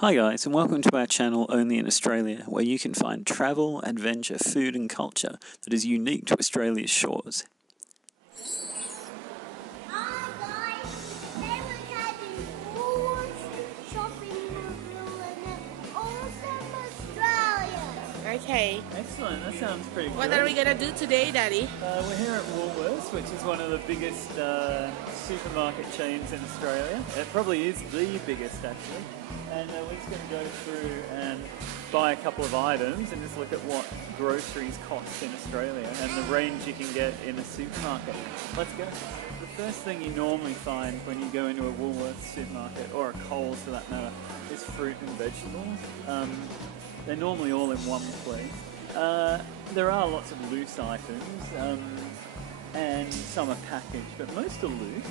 Hi guys, and welcome to our channel Only in Australia, where you can find travel, adventure, food and culture that is unique to Australia's shores. Hi guys, today we're having Woolworths shopping review and awesome Australia. Okay. Excellent, that sounds pretty good. What are we gonna do today, Daddy? We're here at Woolworths, which is one of the biggest supermarket chains in Australia. It probably is the biggest actually. And we're just going to go through and buy a couple of items and just look at what groceries cost in Australia and the range you can get in a supermarket. Let's go. The first thing you normally find when you go into a Woolworths supermarket, or a Coles for that matter, is fruit and vegetables. They're normally all in one place. There are lots of loose items, and some are packaged, but most are loose.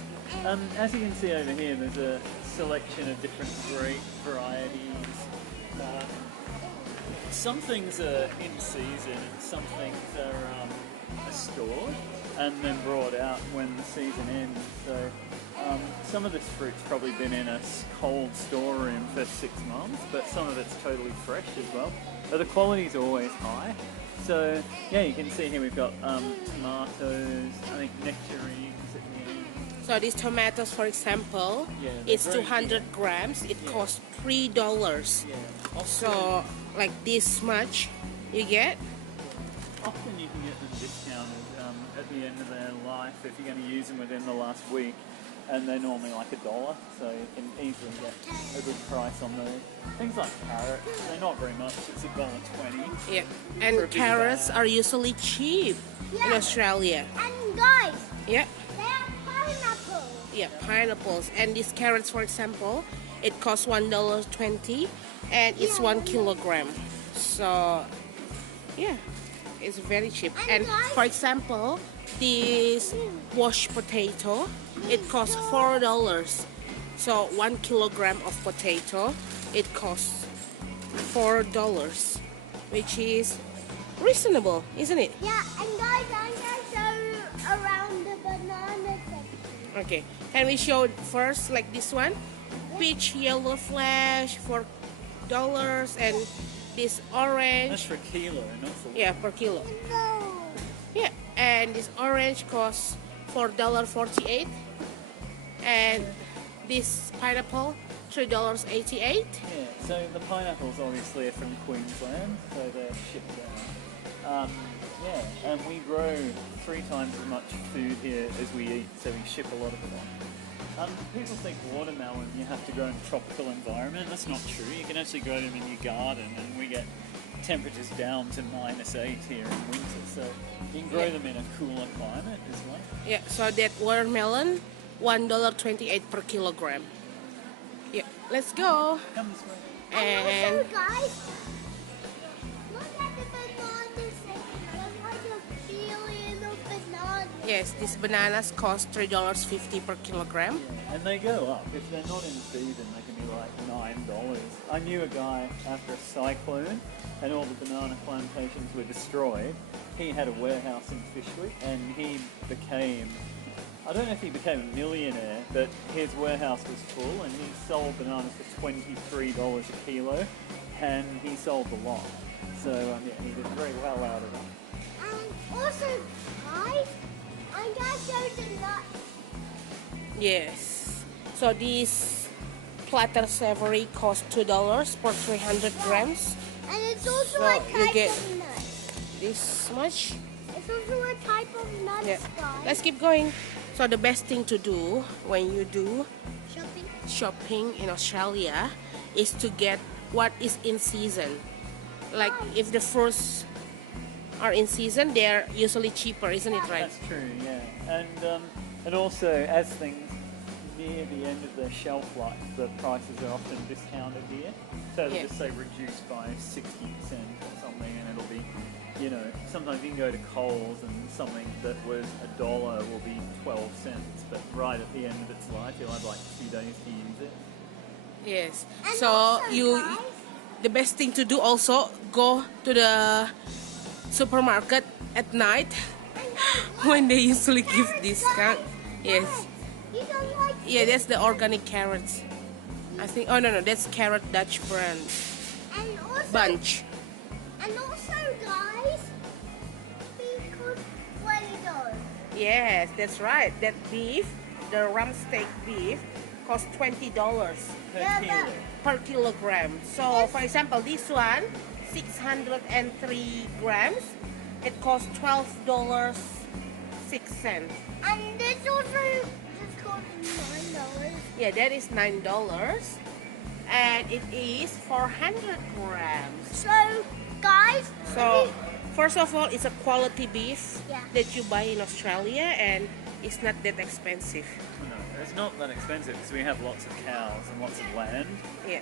As you can see over here, there's a selection of different grape varieties. Some things are in season and some things are stored and then brought out when the season ends. So some of this fruit's probably been in a cold storeroom for 6 months, but some of it's totally fresh as well. But the quality's always high. So yeah, you can see here we've got tomatoes, I think nectarines at the end. So these tomatoes, for example, Yeah, it's very 200 big. grams. It Yeah. costs $3. Yeah. So like this much you get. Often you can get them discounted at the end of their life if you're going to use them within the last week, and they're normally like $1, so you can easily get a good price on those. Things like carrots, they're not very much, it's $1.20. Yeah. For a And big carrots bag. are usually cheap in Yeah. Australia. And guys, Yeah. they are pineapples. Yeah, pineapples. And these carrots, for example, it costs $1.20 and it's Yeah. 1 kilogram. So yeah, it's very cheap. And And guys- for example, this washed potato, it costs $4. So 1 kilogram of potato, it costs $4, which is reasonable, isn't it? Yeah, and guys, I'm gonna show you around the banana section. Okay, can we show first like this one? Peach yellow flash $4, and this That's orange, for a kilo, not for yeah, per kilo. No. Yeah, and this orange costs $4.48, and this pineapple $3.88. Yeah, so the pineapples obviously are from Queensland, so they're shipped down. Yeah, and we grow 3 times as much food here as we eat, so we ship a lot of it on. People think watermelon you have to grow in a tropical environment. That's not true. You can actually grow them in your garden, and we get temperatures down to -8 here in winter, so you can grow Yeah. them in a cooler climate as well. Yeah, so that watermelon $1.28 per kilogram. Yeah, let's go. Come this way. And also, guys, look at the banana section. There's like a billion of bananas. yes, these bananas cost $3.50 per kilogram. Yeah, and they go up. If they're not in season, they can be like $9. I knew a guy after a cyclone and all the banana plantations were destroyed. He had a warehouse in Fyshwick and he became, I don't know if he became a millionaire, but his warehouse was full and he sold bananas for $23 a kilo, and he sold a lot. So yeah, he did very well out of it. And also, guys, I'm gonna show the nuts. Yes. So this platter savory costs $2 per 300 grams. And it's also So a you type get- of nut. This much. It's also a type of nuts, Yeah. guys. Let's keep going. So the best thing to do when you do Shopping. shopping in Australia is to get what is in season. Like if the fruits are in season, they're usually cheaper, isn't it right? That's true, yeah. And also, as things near the end of their shelf life, the prices are often discounted here. So they'll Yeah. just say reduced by 60% or something, and it'll be, you know, sometimes you can go to Coles and something that was $1 will be 12 cents, but right at the end of its life, you'll have like 2 days to use it. Yes. And So also, you, guys, the best thing to do also, go to the supermarket at night when they usually give discount. Yes. you don't like Yeah, that's the organic carrots. I think. Oh no, that's carrot Dutch brand And also, bunch. and also, guys, because $20. Yes, that's right. That beef, the rump steak beef, costs $20 Per Yeah, kilo. per kilogram. So, for example, this one, 603 grams, it costs $12.06. And this also just costs $9. Yeah, that is $9, and it is 400 grams. So, guys, So, first of all, it's a quality beef Yeah. that you buy in Australia, and it's not that expensive. No, it's not that expensive because we have lots of cows and lots of land. Yeah.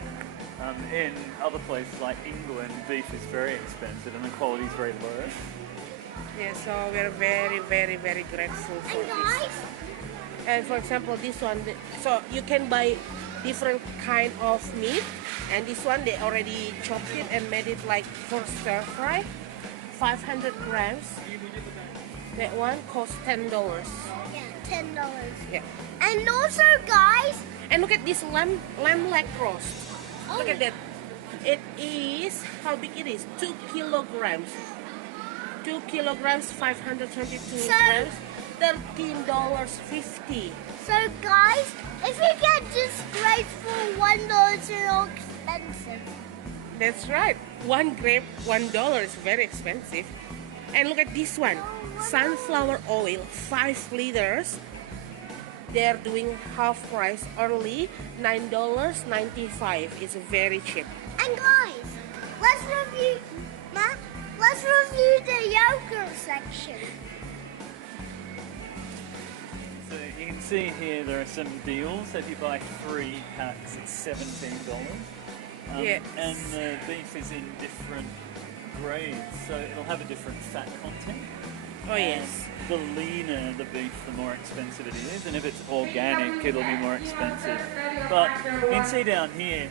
In other places like England, beef is very expensive and the quality is very low. Yeah, so we're very, very, very grateful for and this. guys, And for example, this one, so you can buy different kind of meat, and this one they already chopped it and made it like for stir fry, 500 grams. That one costs $10. yeah, $10. Yeah. And also, guys, And look at this lamb leg roast. Oh. Look at that. It is, how big it is? 2 kilograms. 2 kilograms, 522 So- grams, $13.50. so guys, if you get this grape for $1, it's not expensive. That's right. One grape, $1 is very expensive. And look at this one. Sunflower oil, 5 liters. They're doing half price only, $9.95. It's very cheap. And guys, let's review the yogurt section. So you can see here there are some deals. If you buy 3 packs, it's $17. Yes. And the beef is in different grades, so it'll have a different fat content. Oh And yes. the leaner the beef, the more expensive it is, and if it's organic, it'll be more expensive. But you can see down here,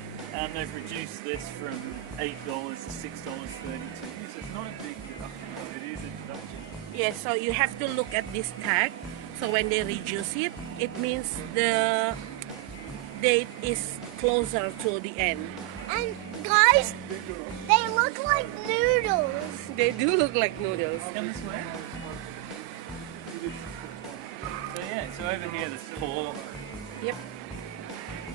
they've reduced this from $8 to $6.32, so it's not a big reduction, but it is a reduction. Yeah, so you have to look at this tag. So when they reduce it, it means the date is closer to the end. And guys, they look like noodles. They do look like noodles. Come this way. So yeah, so over here there's pork. Yep.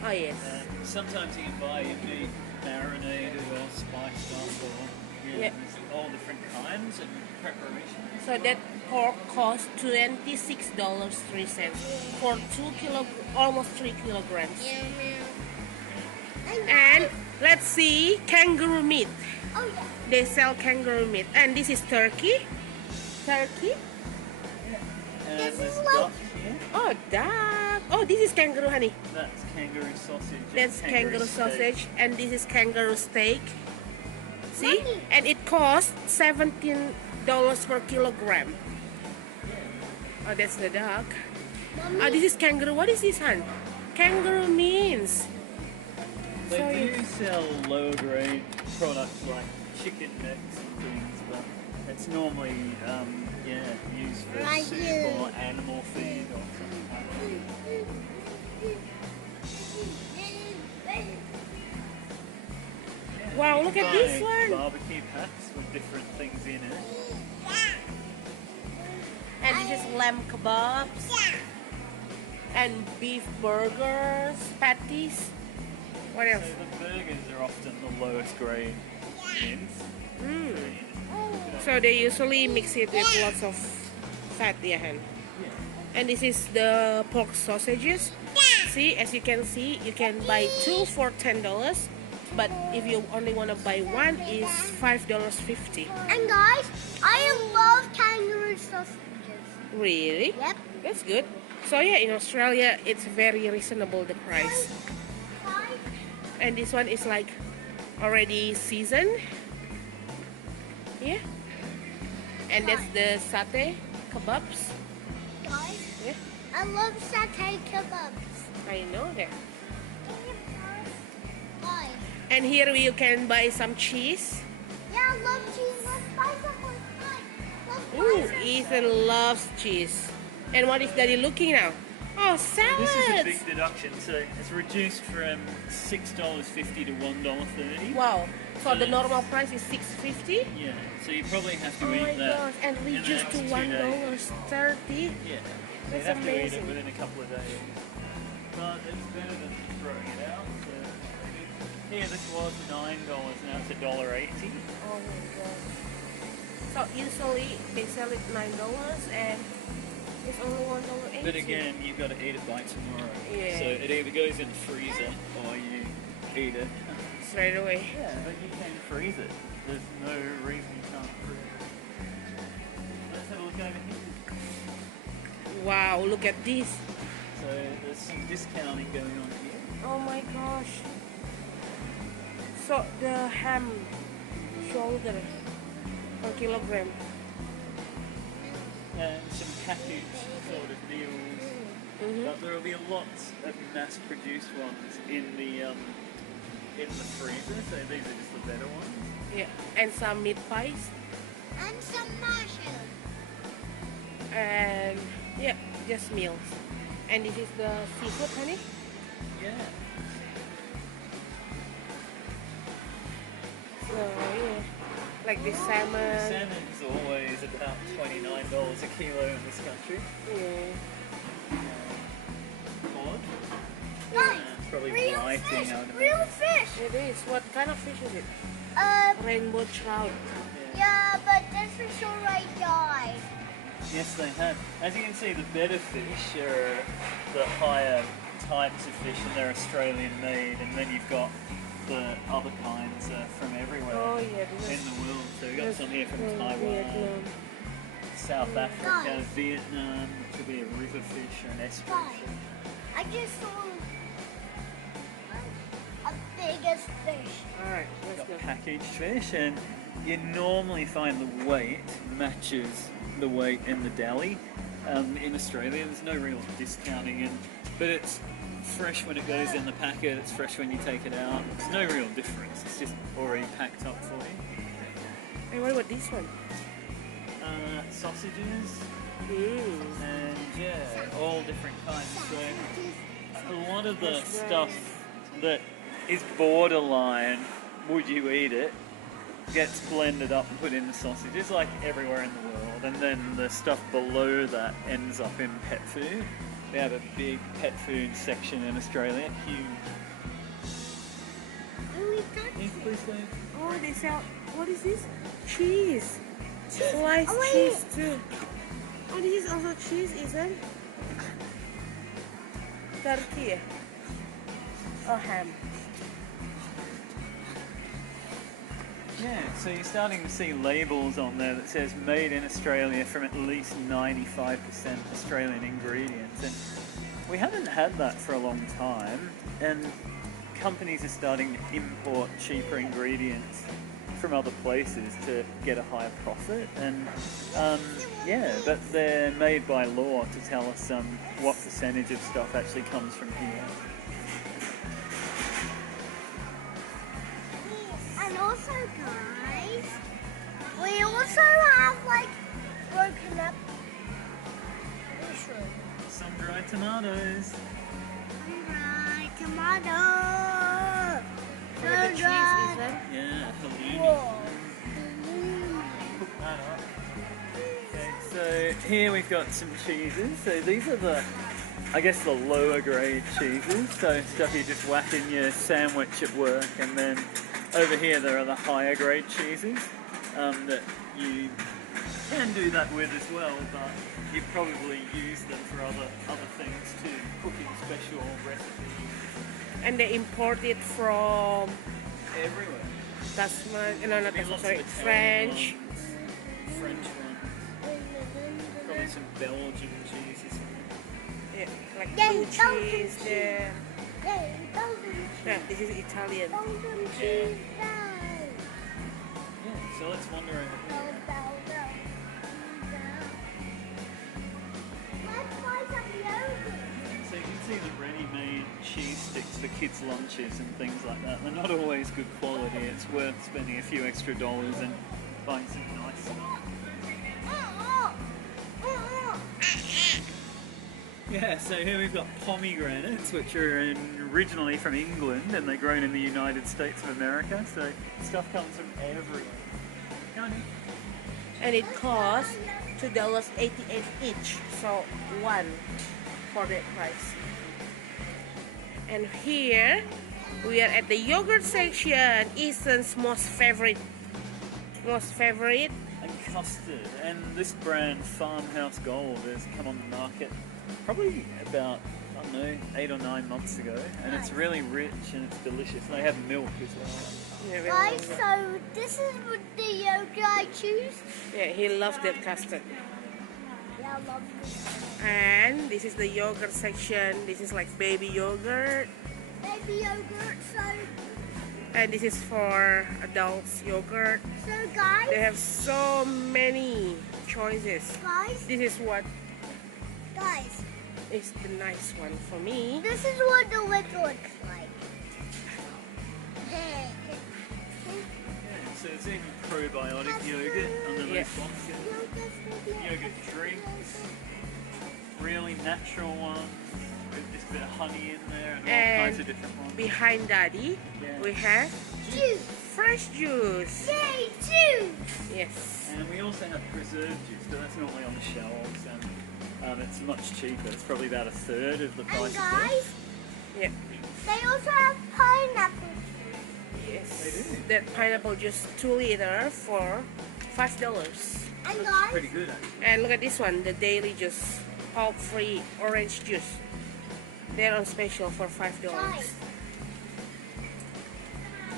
Oh yes. Sometimes you can buy your meat marinated or spiced up, or Yeah. there's all different kinds and preparations. So that pork costs $26.03 for 2 kilo, almost 3 kilograms. And let's see kangaroo meat. Oh yeah. They sell kangaroo meat, and this is turkey. Turkey. And This there's is like- duck here. Oh, duck. Oh, this is kangaroo, honey. That's kangaroo sausage. and That's kangaroo steak. sausage, and this is kangaroo steak. See? Mommy. And it costs $17 per kilogram. Oh, that's the duck. Mommy, Oh, this is kangaroo. What is this, hon? Kangaroo means. They So do sell lower grade products like chicken necks and things, but it's normally used for Like soup you. or animal feed or something like that. Wow, You look can at this buy one. Barbecue packs with different things in it. And this is lamb kebabs. And beef burgers, patties. What So else? the burgers are often the lowest grade meats. Mm. So they usually mix it with lots of fat, yeah, hun. And this is the pork sausages. See, as you can see, you can buy 2 for $10. But if you only want to buy one, is $5.50. and guys, I love kangaroo sausages. Really? Yep. That's good. So yeah, in Australia, it's very reasonable, the price. Guys, And this one is like already seasoned. Yeah. And that's the satay kebabs. guys, Yeah, I love satay kebabs. I know that. Guys, And here you can buy some cheese. yeah, I love cheese. Let's buy some more. Guys, let's buy Ooh, some. Ethan loves cheese. And what is Daddy looking now? Oh, This is a salads! big deduction, so it's reduced from $6.50 to $1.30. Wow. So the Yes. normal price is $6.50. Yeah, so you probably have to Oh eat my that. gosh! And in the reduced next to 2 days. $1.30. Yeah, so you That's have to eat it amazing. within a couple of days. But it's better than throwing it out. So here, this was $9, now it's $1.80. Oh my god. So usually they sell it $9 and it's only $1.80. But again, you've got to eat it by tomorrow. Yeah. So it either goes in the freezer or you eat it. Straight away. Yeah, but you can freeze it. There's no reason you can't freeze it. Let's have a look over here. Wow, look at this. So there's some discounting going on here. Oh my gosh. So the ham shoulder per kilogram. And some packaged sort of meals. But there will be lots of mass-produced ones in the freezer. So these are just the better ones. Yeah, and some meat pies. And some mushrooms. And yeah, just meals. And this is the seafood, honey. Yeah. So yeah, like this salmon. Salmon's always about $29 a kilo in this country. Yeah. Cod? Guys, It's probably real blighting, fish. I would Real imagine. fish. It is. What kind of fish is it? Rainbow trout. Yeah, but this fish already died. Yes, they have. As you can see, the better fish are the higher types of fish, and they're Australian made. And then you've got the other kinds from everywhere Oh yeah, this in is the world. So we've got some here from Taiwan, Vietnam. South Africa, Guys. Vietnam, which will be a river fish or an estuary Guys. fish. I just saw a biggest fish. Alright, let's Got go. packaged fish, and you normally find the weight matches the weight in the deli. In Australia, there's no real discounting, but it's fresh when it goes in the packet, it's fresh when you take it out. There's no real difference, it's just already packed up for you. Hey, what about this one? Sausages, Mm. and yeah, all different kinds. So a lot of the stuff that is borderline, would you eat it, gets blended up and put in the sausages like everywhere in the world, and then the stuff below that ends up in pet food. They have a big pet food section in Australia, huge. Please don't. Oh, they sell. What is this? Cheese. Sliced Oh, wait. cheese too. Oh, this is also cheese, isn't? Turkey. Oh, ham. Yeah, so you're starting to see labels on there that says made in Australia from at least 95% Australian ingredients, and we haven't had that for a long time, and companies are starting to import cheaper ingredients from other places to get a higher profit, and yeah, but they're made by law to tell us what percentage of stuff actually comes from here. And also, guys, we also have like broken up mushrooms. Some dried tomatoes. Alright, tomato. Oh, the cheese, isn't? Yeah, halloumi. Whoa. Cook that up. Okay, so here we've got some cheeses. So these are the, I guess, the lower grade cheeses. So stuff you just whack in your sandwich at work, and then over here there are the higher grade cheeses that you can do that with as well, but you probably use them for other things too, cooking special recipes. And they import it from Everywhere. Tasman. No, not There'll be Tasman. lots Sorry, of Italian French. ones, French ones, probably some Belgian cheeses. Yeah, like Yeah, blue Belgian cheese there. Yay, Belgian Yeah, this is Italian. Belgian Yeah. cheese guys. Yeah, so let's wander over here. Let's buy some yogurt. So you can see the ready-made cheese sticks for kids' lunches and things like that. They're not always good quality. It's worth spending a few extra dollars and buying some nice stuff. Yeah, so here we've got pomegranates, which are originally from England and they're grown in the United States of America. So stuff comes from everywhere. Go on in. And it costs $2.88 each, so one for that price. And here we are at the yogurt section, Ethan's most favorite. And custard. And this brand, Farmhouse Gold, has come on the market probably about, I don't know, 8 or 9 months ago. And it's really rich and it's delicious. And they have milk as well. Yeah, Guys, so this is what the yogurt I choose. yeah, he loves that custard. Yeah, I love this. And this is the yogurt section. This is like baby yogurt. Baby yogurt, so And this is for adults yogurt. They guys, have so many choices. guys, This is what guys, is the nice one for me. this is what the lid looks like. So it's even probiotic yogurt underneath boxes. Yogurt drinks. Really natural ones. With just a bit of honey in there and all kinds of different ones. Behind Daddy, Yeah. we have Juice. fresh juice. Yay, juice. Yes. And we also have preserved juice, but that's normally on the shelves and it's much cheaper. It's probably about a third of the price And of guys, this. Yeah. they also have pineapple. Yes. They do. That pineapple juice 2 liter for $5. And That's guys, pretty good actually. And look at this one, the daily juice, pulp-free orange juice. They're on special for $5. guys,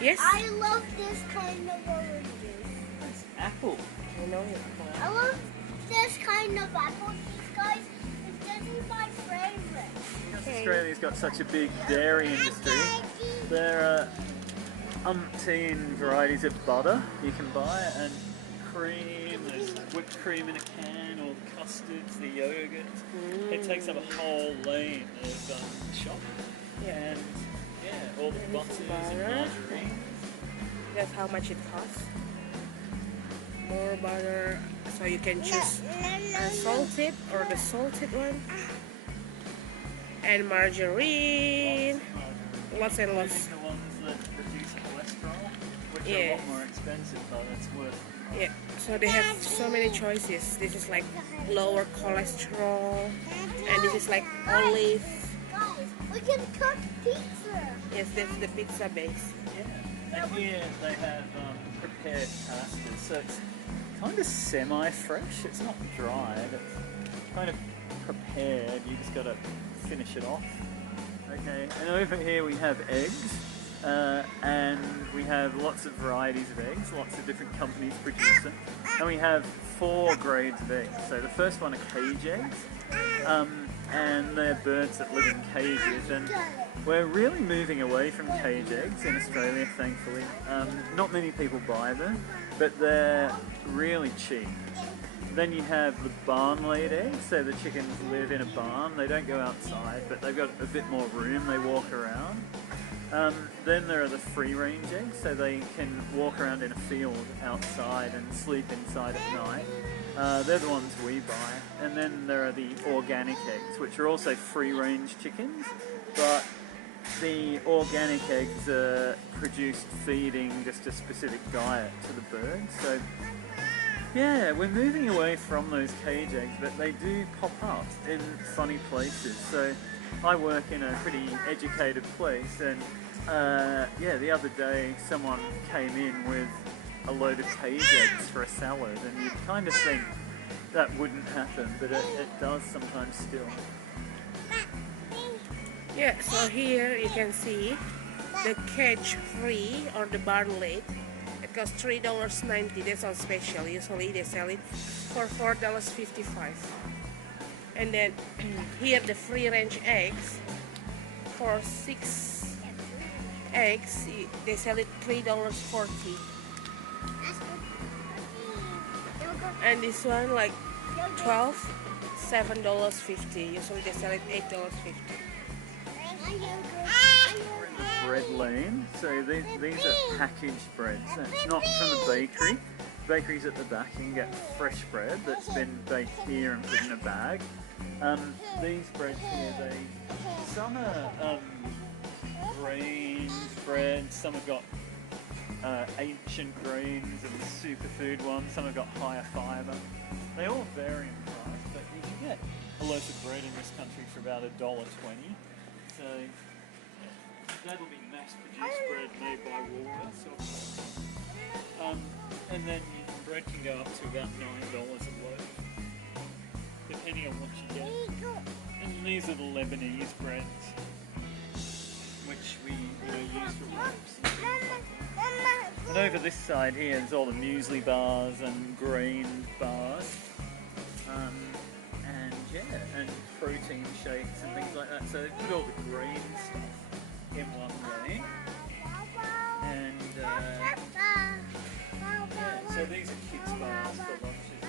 Yes. I love this kind of orange juice. It's apple. You know it. I love this kind of apple juice, guys. This is my favorite. Because Okay. Australia's got such a big dairy industry, there are umpteen varieties of butter you can buy and cream, there's whipped cream in a can, or custards, the yogurt. It takes up a whole lane of shop. Yeah. And yeah, all the And this is butters and butter. margarine. That's how much it costs. More butter, so you can choose unsalted or the salted one. And margarine. Lots and lots. Including the ones that reduce cholesterol, which are a Yeah. lot more expensive, but it's worth it. Yeah, so they have so many choices. This is like lower cholesterol, and this is like olive. Guys, we can cook pizza. Yes, that's the pizza base. Yeah, and here they have prepared pastas, so it's kind of semi-fresh. It's not dried. It's kind of prepared. You just got to finish it off. Okay, and over here we have eggs, and we have lots of varieties of eggs. Lots of different companies produce them, and we have 4 grades of eggs. So the first one are cage eggs, and they're birds that live in cages. And we're really moving away from cage eggs in Australia, thankfully. Not many people buy them, but they're really cheap. Then you have the barn-laid eggs, so the chickens live in a barn. They don't go outside, but they've got a bit more room. They walk around. Then there are the free-range eggs, so they can walk around in a field outside and sleep inside at night. They're the ones we buy. And then there are the organic eggs, which are also free-range chickens, but the organic eggs are produced feeding just a specific diet to the birds. So yeah, we're moving away from those cage eggs, but they do pop up in funny places. So I work in a pretty educated place, and yeah, the other day someone came in with a load of cage eggs for a salad, and you'd kind of think that wouldn't happen, but it does sometimes still. Yeah, so here you can see the cage free or the barn laid. It costs $3.90. That's on special. Usually they sell it for $4.55. And then here the free range eggs, for 6 eggs they sell it $3.40. And this one like 12, $7.50. Usually they sell it $8.50. We're in the bread lane, so these are packaged breads. It's not from the bakery, bakeries at the back, you can get fresh bread that's been baked here and put in a bag. These breads here, some are grain bread, some have got ancient grains and superfood ones, some have got higher fibre. They all vary in price, but you can get a loaf of bread in this country for about $1.20. So that'll be mass-produced bread made by Woolworths. And then bread can go up to about $9 a loaf, depending on what you get. And these are the Lebanese breads, which we use for wraps. And over this side here is all the muesli bars and grain bars, and protein shakes and things like that. So they put all the grain stuff in one way. And so these are kids bars for lunches.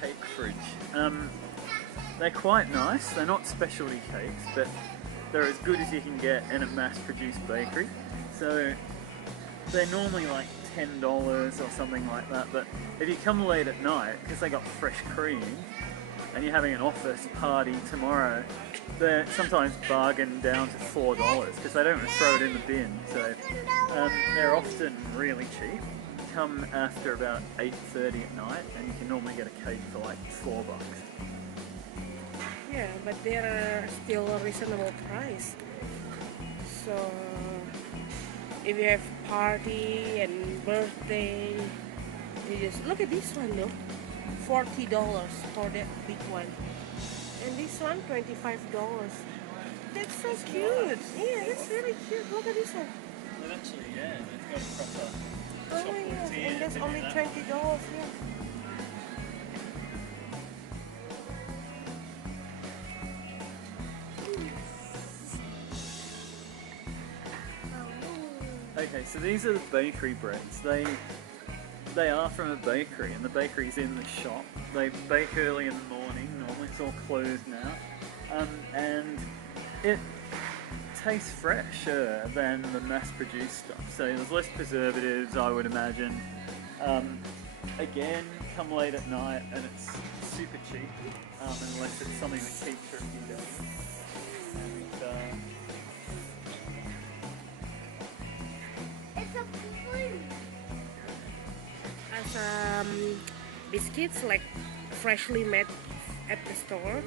Cake fridge. They're quite nice. They're not specialty cakes, but they're as good as you can get in a mass-produced bakery. So they're normally like $10 or something like that, but if you come late at night, because they got fresh cream, and you're having an office party tomorrow, they're sometimes bargained down to $4 because they don't want to throw it in the bin. So they're often really cheap. Come after about 8:30 at night, and you can normally get a cake for like $4. Yeah, but they're still a reasonable price. So if you have party and birthday, you just look at this one, look, $40 for that big one, and this one $25. That's so cute. Yeah, that's really cute. Look at this one. Well, actually, yeah, it's got a proper chocolate tea, and that's only $20. Yeah. Okay, so these are the bakery breads. They are from a bakery, and the bakery's in the shop. They bake early in the morning. Normally it's all closed now, and it tastes fresher than the mass-produced stuff. So there's less preservatives, I would imagine. Again, come late at night, and it's super cheap, unless it's something that keeps your few days. As biscuits, like freshly made at the store,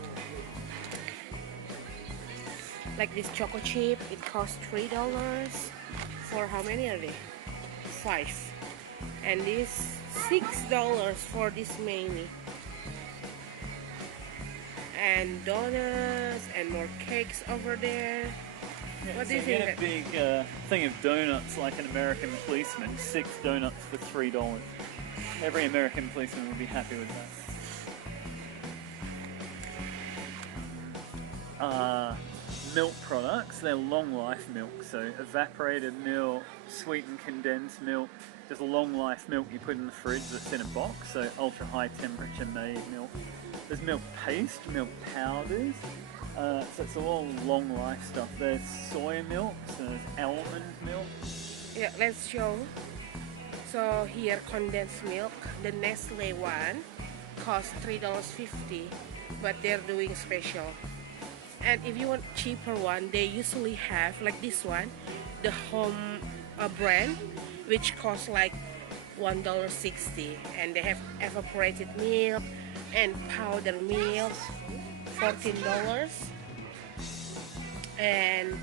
like this choco chip, it costs $3 for how many are they? 5. And this $6 for this mini. And donuts and more cakes over there. Yeah, What so do you you get think? a big thing of donuts like an American policeman, 6 donuts for $3. Every American policeman will be happy with that. Milk products, they're long life milk, so evaporated milk, sweetened condensed milk, just long life milk you put in the fridge that's in a box, so ultra high temperature made milk. There's milk paste, milk powders, so it's all long life stuff. There's soy milk, so there's almond milk. Yeah, let's show. So here, condensed milk, the Nestle one costs $3.50, but they're doing special. And if you want cheaper one, they usually have, like this one, the home brand, which costs like $1.60, and they have evaporated milk and powdered milk, $14. And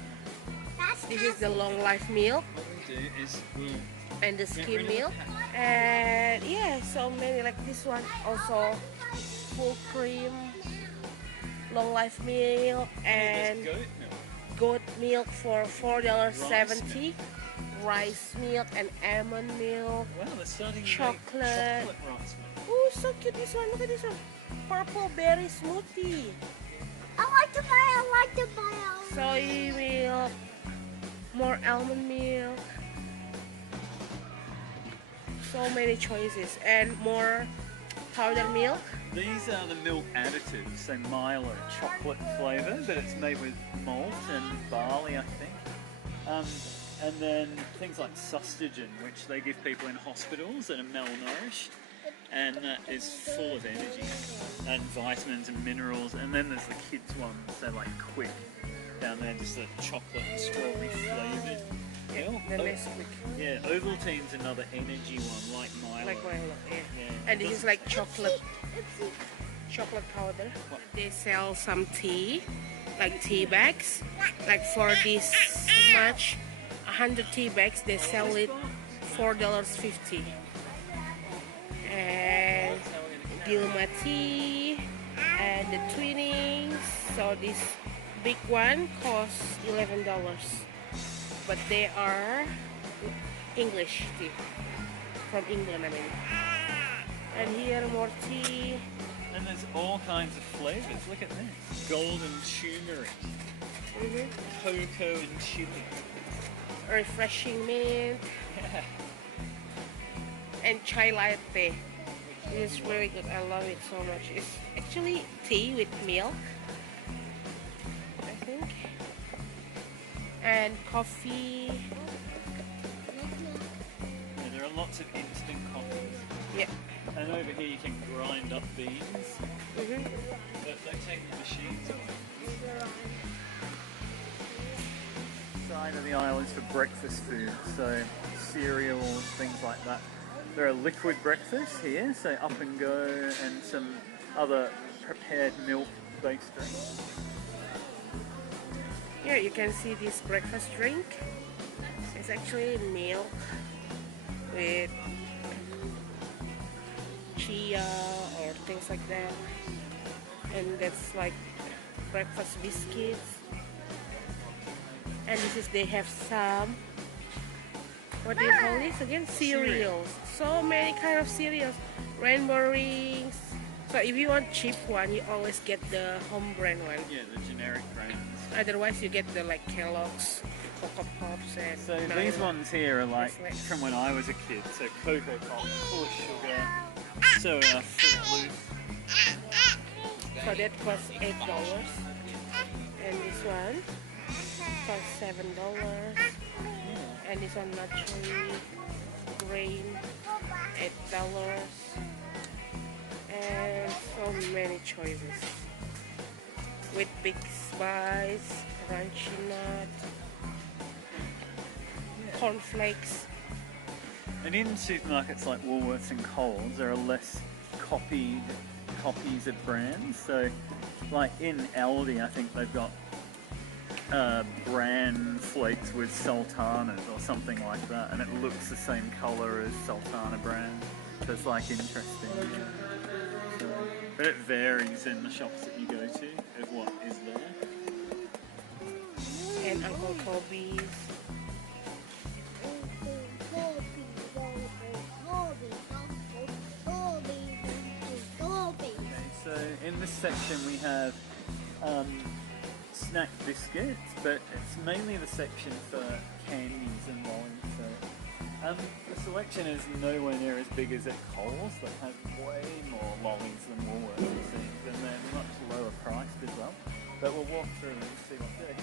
this is the long life milk and the skim milk, and yeah, so many, like this one also full cream long life milk, and goat milk for $4.70, rice milk and almond milk, Wow, they're starting chocolate. to make chocolate rice milk. Oh, so cute, this one, look at this one, purple berry smoothie, I like to buy soy milk, more almond milk, so many choices, and more powdered milk. These are the milk additives, so Milo chocolate flavour, but it's made with malt and barley, I think. And then things like sustagen, which they give people in hospitals that are malnourished, and that is full of energy and vitamins and minerals. And then there's the kids ones, they're like quick down there, just a chocolate and strawberry flavoured. Yeah, Ovaltine's another energy one, like Milo. Like Milo, yeah. And this is like chocolate powder. What? They sell some tea, like tea bags. Like for this much, 100 tea bags, they sell it $4.50. And Dilma tea and the Twinings. So this big one costs $11. But they are English tea. From England, I mean. And here more tea. And there's all kinds of flavours. Look at this. Golden turmeric. Cocoa and chili. Refreshing mint. Yeah. And chai latte. It's really good. I love it so much. It's actually tea with milk, I think. And coffee. Yeah, there are lots of instant coffees. Yeah. And over here you can grind up beans. But they take the machines away. Side of the aisle is for breakfast food, so cereals, things like that. There are liquid breakfasts here, so Up and Go, and some other prepared milk-based drinks. Here you can see this breakfast drink. It's actually milk with chia or things like that. And that's like breakfast biscuits. And this is, they have some, what do you call this again? Cereals. So many kind of cereals. Rainbow rings. So if you want cheap one, you always get the home brand one. Yeah, the generic brands. Otherwise you get the like Kellogg's, Cocoa Pops and So these ones here are like from when I was a kid. So Cocoa Pops, full of sugar. So Fruit Loop. So that costs $8. And this one costs $7. And this one naturally green, $8. And so many choices. With big spice, crunchy nut, cornflakes. And in supermarkets like Woolworths and Coles, there are less copies of brands. So, like in Aldi, I think they've got brand flakes with sultanas or something like that, and it looks the same colour as sultana brand. So it's like interesting. So, but it varies in the shops that you go to of what is there. And Uncle Kobe's. So in this section we have snack biscuits, but it's mainly the section for candies and lollies. So the selection is nowhere near as big as at Coles, that has way more lollies than Woolworths, it seems, and they're much lower priced as well. But we'll walk through and see what's there.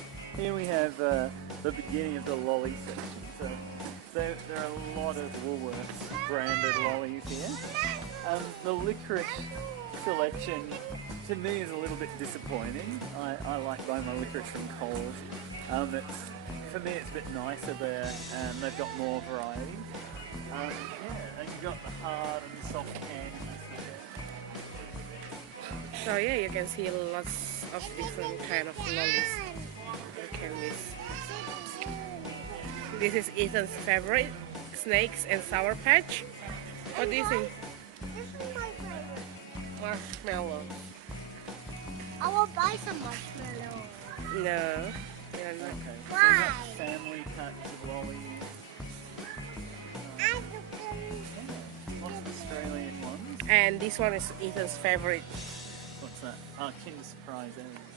Here we have the beginning of the lolly section. So there are a lot of Woolworths branded lollies here. The licorice selection to me is a little bit disappointing. I like buying my licorice from Coles. For me it's a bit nicer there, and they've got more variety. And you've got the hard and soft candies here. So yeah, you can see lots of different kind of lollies or candies. This is Ethan's favorite, snakes and Sour Patch. What do you think? This is my favorite. Marshmallow. I will buy some marshmallow. No, you're not. Okay. So Why? we've got family packs of lollies. Lots of Australian ones. And this one is Ethan's favorite. What's that? Kinder Surprise eggs.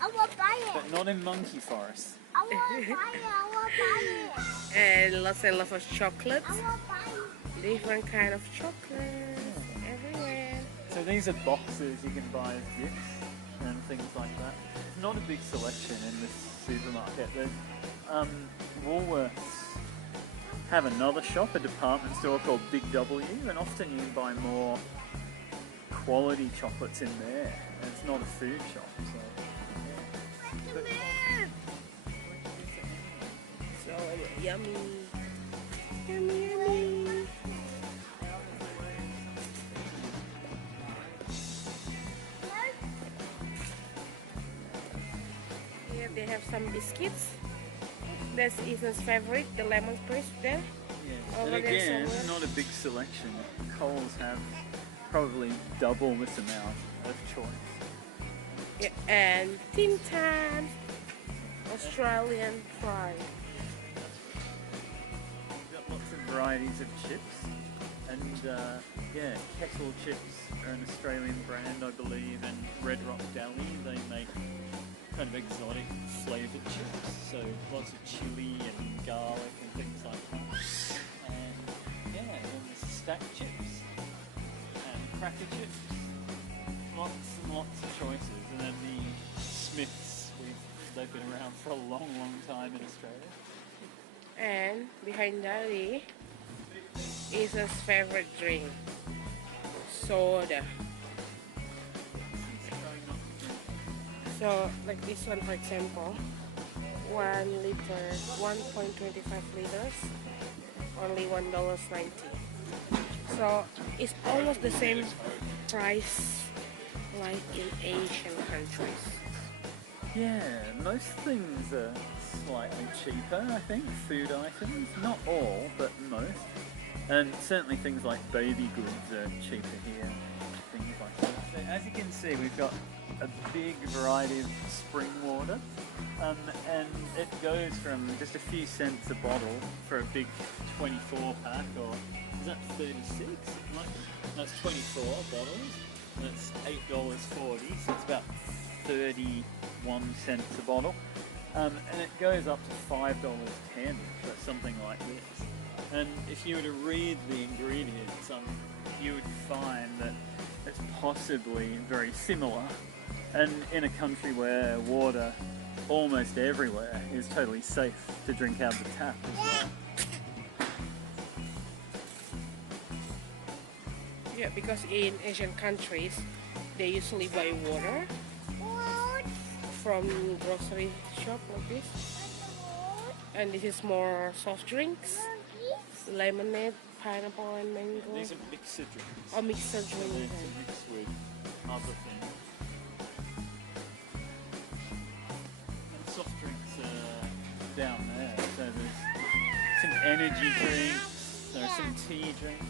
I will buy it. But not in Monkey Forest. I will buy it. I will buy it. And lots of chocolate. I will buy it. Different kind of chocolate everywhere. So these are boxes you can buy as gifts and things like that. Not a big selection in this supermarket. There's Woolworths have another shop, a department store called Big W, and often you buy more quality chocolates in there. And it's not a food shop, so yeah. But, So yummy. Yummy, yummy. Here they have some biscuits. That's Ethan's favorite, the lemon crisp there. yeah. Over And there again, somewhere. not a big selection. Coles have probably double this amount of choice. Yeah, and Tin Tan Australian fry. We've got lots of varieties of chips, and yeah, Kettle chips are an Australian brand, I believe, and Red Rock Deli, they make kind of exotic flavoured chips, so lots of chili and garlic and things like that. And yeah, and then there's stack chips and cracker chips, lots and lots of choices. And then the Smiths, they've been around for a long, long time in Australia. And behind Daddy is his favorite drink, soda. So, like this one, for example, 1 liter, 1.25 liters, only $1.90. So it's almost the same price like in Asian countries. Yeah, most things are slightly cheaper, I think, food items. Not all, but most. And certainly things like baby goods are cheaper here, things like that. So as you can see, we've got a big variety of spring water, and it goes from just a few cents a bottle for a big 24 pack, or is that 36? That's 24 bottles, and it's $8.40, so it's about 31 cents a bottle, and it goes up to $5.10 for something like this. And if you were to read the ingredients, you would find that it's possibly very similar. And in a country where water almost everywhere is totally safe to drink out of the tap as well. Yeah, because in Asian countries, they usually buy water from grocery shop like this. And this is more soft drinks, lemonade, pineapple and mango. These are mixer drinks. Or mixer So drink. they're to mix with other things. And soft drinks are down there. So there's some energy drinks, there are some tea drinks.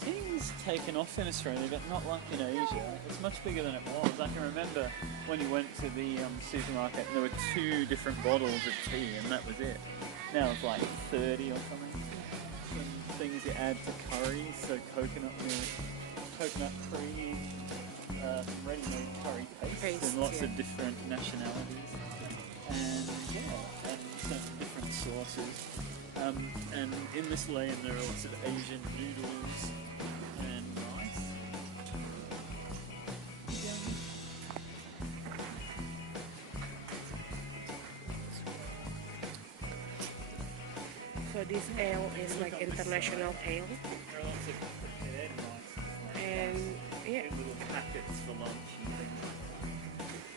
Tea's taken off in Australia, but not like in Asia. It's much bigger than it was. I can remember when you went to the supermarket and there were 2 different bottles of tea and that was it. Now it's like 30 or something. Some things you add to curries, so coconut milk, coconut cream, ready-made curry paste, and lots of different nationalities. And yeah, and some different sauces. And in this lane there are lots of Asian noodles and rice. So this ale is like international ale. There are lots of prepared rice, And yeah, little packets for lunch and things,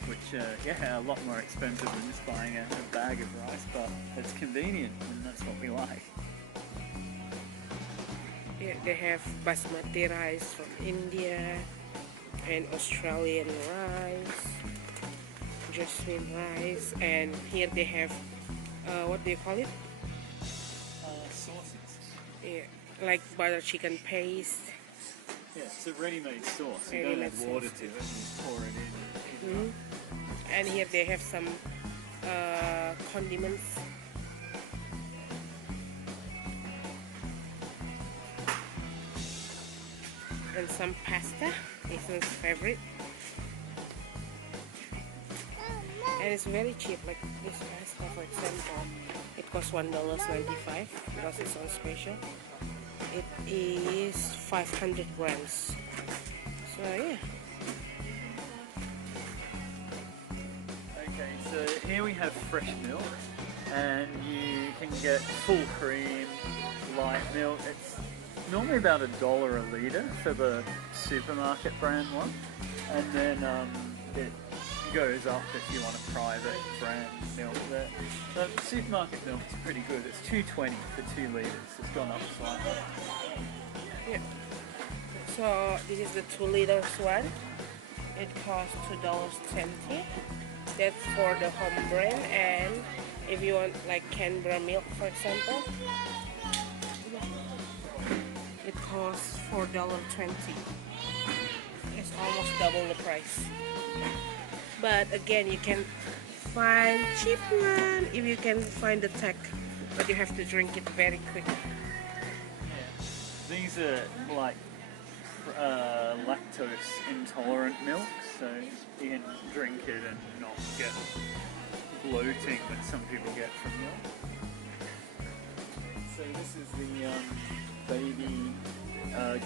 which yeah, are a lot more expensive than just buying a bag of rice, but it's convenient and that's what we like. yeah, they have basmati rice from India and Australian rice, jasmine rice, and here they have what do you call it? Sauces. Yeah, like butter chicken paste. Yeah, it's a ready-made sauce. You Ready-made don't add water sauce. to it, you just pour it in. And here they have some condiments. And some pasta, Ethan's favorite. And it's very cheap, like this pasta for example. It costs $1.95 because it's on special. It is 500 grams. So yeah. Okay, so here we have fresh milk, and you can get full cream, light milk. It's normally about $1 a litre for the supermarket brand one, and then it goes up if you want a private brand milk. The supermarket milk is pretty good. It's $2.20 for 2 litres. It's gone up slightly. Yeah. So this is the 2 liters one. It costs $2.20. That's for the home brand, and if you want like Canberra milk, for example, it costs $4.20. It's almost double the price. But again, you can find cheap one if you can find the tech, but you have to drink it very quick. Yeah. These are like lactose intolerant milk, so you can drink it and not get bloating that some people get from milk. So this is the baby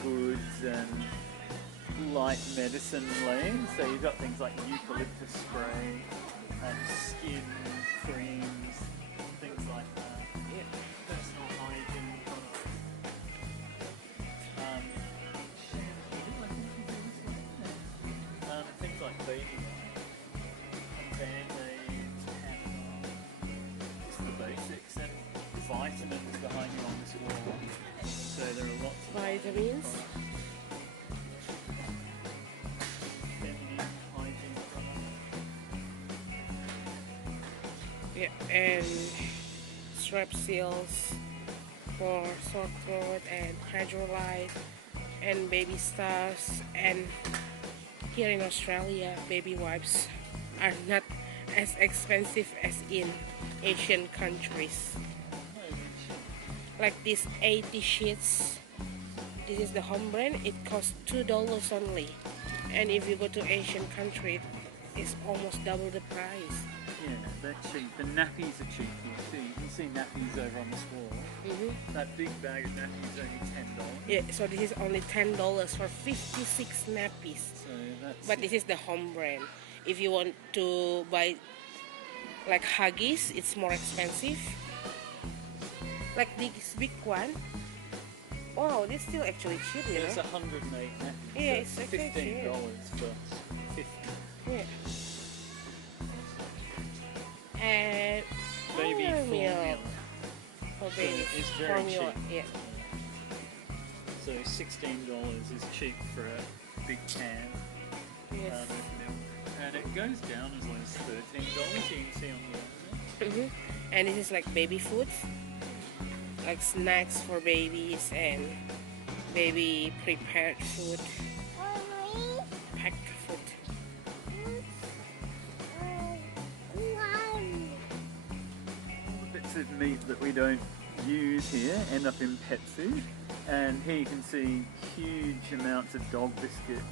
goods and light medicine lane. So you've got things like eucalyptus spray and skin creams, things like that. Yeah. Personal hygiene products. Things like baby band-aids, just the basics, and vitamins behind you on this wall. So there are lots of Vitamins. feminine hygiene products. Yeah, and strep seals for sore throat and hydrolyte and baby stars. And here in Australia, baby wipes are not as expensive as in Asian countries. Like these 80 sheets, this is the home brand, it costs $2 only. And if you go to Asian country, it's almost double the price. Yeah, they're cheap. The nappies are cheap here too. You can see nappies over on this wall. That big bag of nappies is only $10. Yeah, so this is only $10 for 56 nappies. So that's But this is the home brand. If you want to buy like Huggies, it's more expensive. Like this big one. Wow, this is still actually cheap, you it's know? 108 nappies. Yeah, so it's actually cheap. $15 for 50. Yeah. And Baby formula. for baby It's very formula. cheap. Yeah. So $16 is cheap for a big can Yes. of milk. And it goes down as low as $13, you can see on the other. And this is like baby food, like snacks for babies and baby prepared food, packed food. All the bits of meat that we don't use here end up in pet food. And here you can see huge amounts of dog biscuits.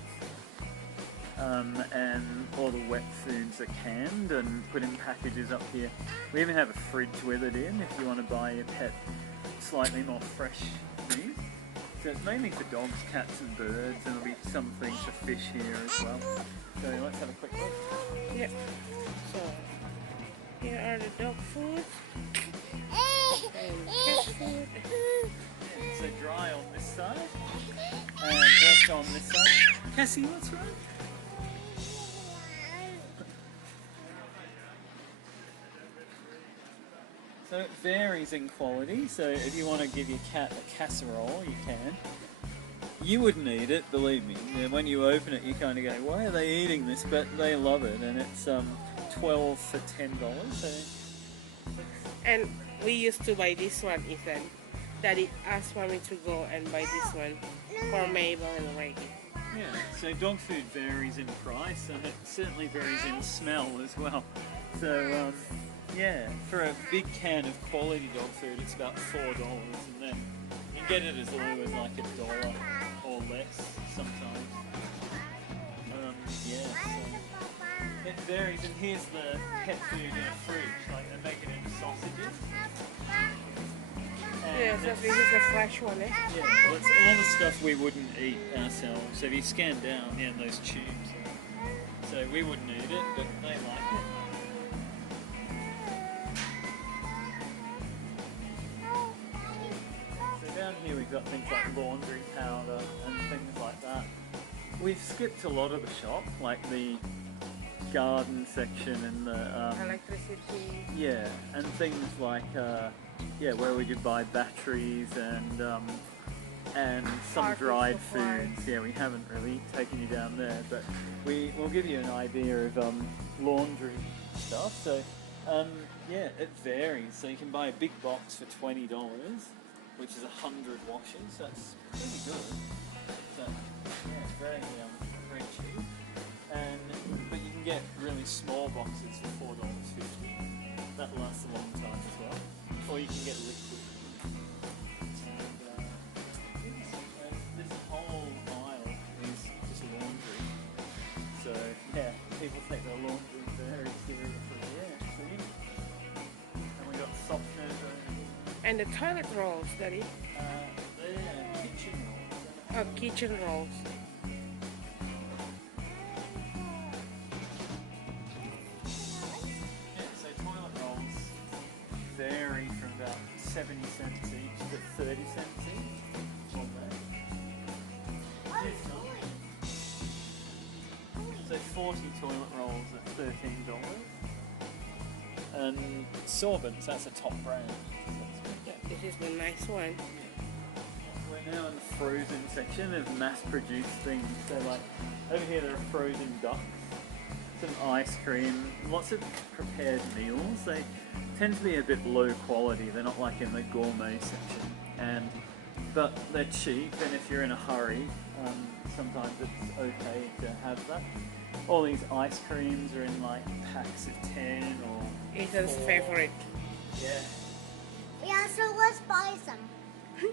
And all the wet foods are canned and put in packages up here. We even have a fridge with it in if you want to buy your pet slightly more fresh meat. So it's mainly for dogs, cats and birds, and there'll be some things for fish here as well. So let's have a quick look. Yep. So here are the dog food and cat food. So dry on this side and wet on this side. Cassie, what's wrong? So it varies in quality, so if you want to give your cat a casserole, you can. You wouldn't eat it, believe me. When you open it, you kind of go, why are they eating this? But they love it, and it's $12 for $10. So And we used to buy this one, Ethan. Daddy asked mommy to go and buy this one for Mabel and Reggie. yeah, so dog food varies in price, and it certainly varies in smell as well. So yeah, for a big can of quality dog food, it's about $4, and then you can get it as low as like $1 or less sometimes. Yeah, so it varies. And here's the pet food in a fridge, like they make it into sausages. And Yeah, so this is the fresh one, eh? yeah, well, it's all the stuff we wouldn't eat ourselves. So if you scan down, yeah, those tubes. So we wouldn't eat it, but they like it. got things like laundry powder and things like that. We've skipped a lot of the shop, like the garden section and the Electricity. yeah, and things like yeah, where we could buy batteries and some Party dried supplies. foods. Yeah, we haven't really taken you down there, but we'll give you an idea of laundry stuff. So yeah, it varies. So you can buy a big box for $20, which is 100 washes. That's pretty good. So yeah, very very cheap. But you can get really small boxes for $4.50. That lasts a long time as well. Or you can get liquid. And this whole aisle is just laundry. So yeah, people take their laundry very seriously. Yeah, see? And we got softeners over here. And the toilet rolls, Daddy. They're kitchen rolls. Oh, kitchen rolls. Vary from about 70 cents each to 30 cents each. On that. So 40 toilet rolls at $13. And sorbents, that's a top brand. Yeah, this is the nice one. We're now in the frozen section of mass-produced things. So like over here there are frozen ducks, some ice cream, lots of prepared meals. They tend to be a bit low quality. They're not like in the gourmet section, but they're cheap. And if you're in a hurry, sometimes it's okay to have that. All these ice creams are in like packs of 10 or. Ethan's 4. favorite. Yeah. Yeah, so let's buy some. Is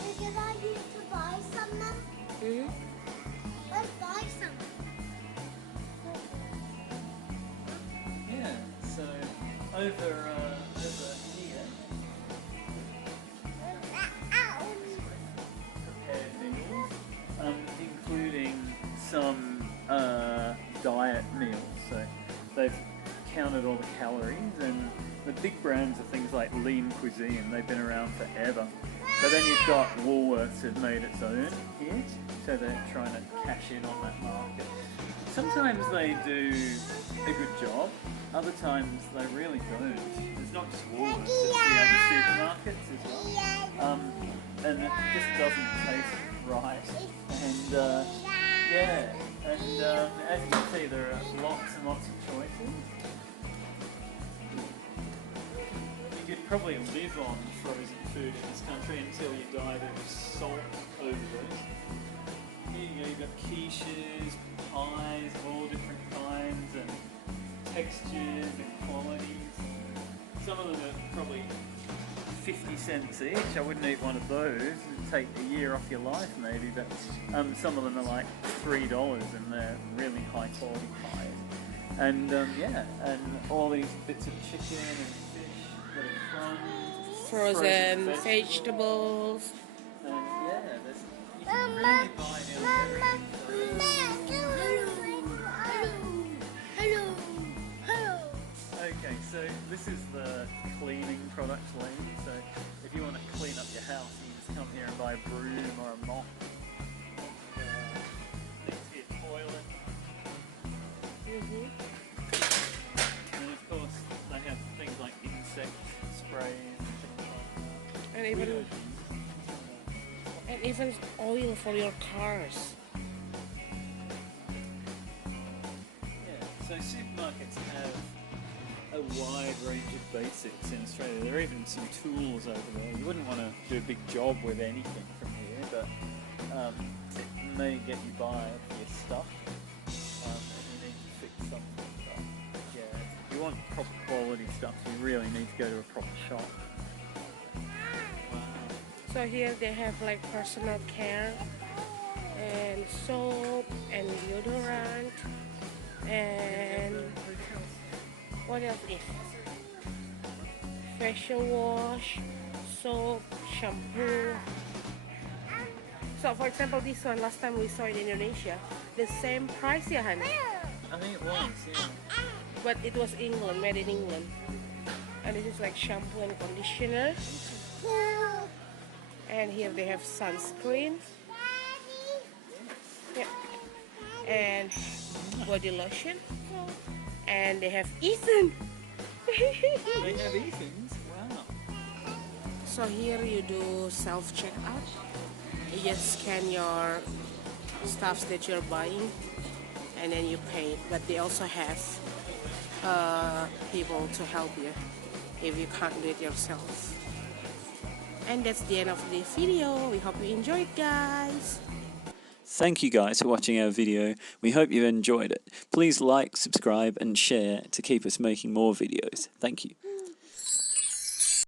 it a good idea to buy some now? Mm-hmm. Let's buy some. Yeah. So over here. Prepared meals, including some diet meals. So they've counted all the calories, and the big brands are things like Lean Cuisine. They've been around forever. But then you've got Woolworths have made its own here, so they're trying to cash in on that market. Sometimes they do a good job, other times they really don't. It's not just Woolworths, it's the other supermarkets as well. And it just doesn't taste right. And yeah, and as you can see, there are lots and lots of choices. You could probably live on frozen food in this country until you died of salt overdose. Here you go, you've got quiches, pies of all different kinds and textures and qualities. Some of them are probably 50 cents each. I wouldn't eat one of those. It'd take a year off your life maybe, but some of them are like $3 and they're really high quality pies. And yeah, and all these bits of chicken and fish that are Frozen vegetables. And yeah, you can really buy nearly everything. Okay, so this is the cleaning products lane. So if you want to clean up your house, you can just come here and buy a broom or a mop. Next to your toilet. And of course, they have things like insect sprays and things like that. And even oil for your cars. Yeah, so supermarkets have a wide range of basics in Australia. There are even some tools over there. You wouldn't want to do a big job with anything from here, but it may get you by for your stuff. And you need to fix something. But yeah, if you want proper quality stuff, you really need to go to a proper shop. Wow. So here they have like personal care and soap and deodorant and what else is facial wash, soap, shampoo. So for example, this one last time we saw in Indonesia, the same price, yeah, honey. I think it was, yeah. But it was England, made in England. And this is like shampoo and conditioner. And here they have sunscreen. Yeah. And body lotion. And they have Ethan. They have Ethan's? Wow. So here you do self-checkout. You just scan your stuffs that you're buying and then you pay. But they also have people to help you if you can't do it yourself. And that's the end of the video. We hope you enjoyed, guys. Thank you guys for watching our video. We hope you've enjoyed it. Please like, subscribe and share to keep us making more videos. Thank you.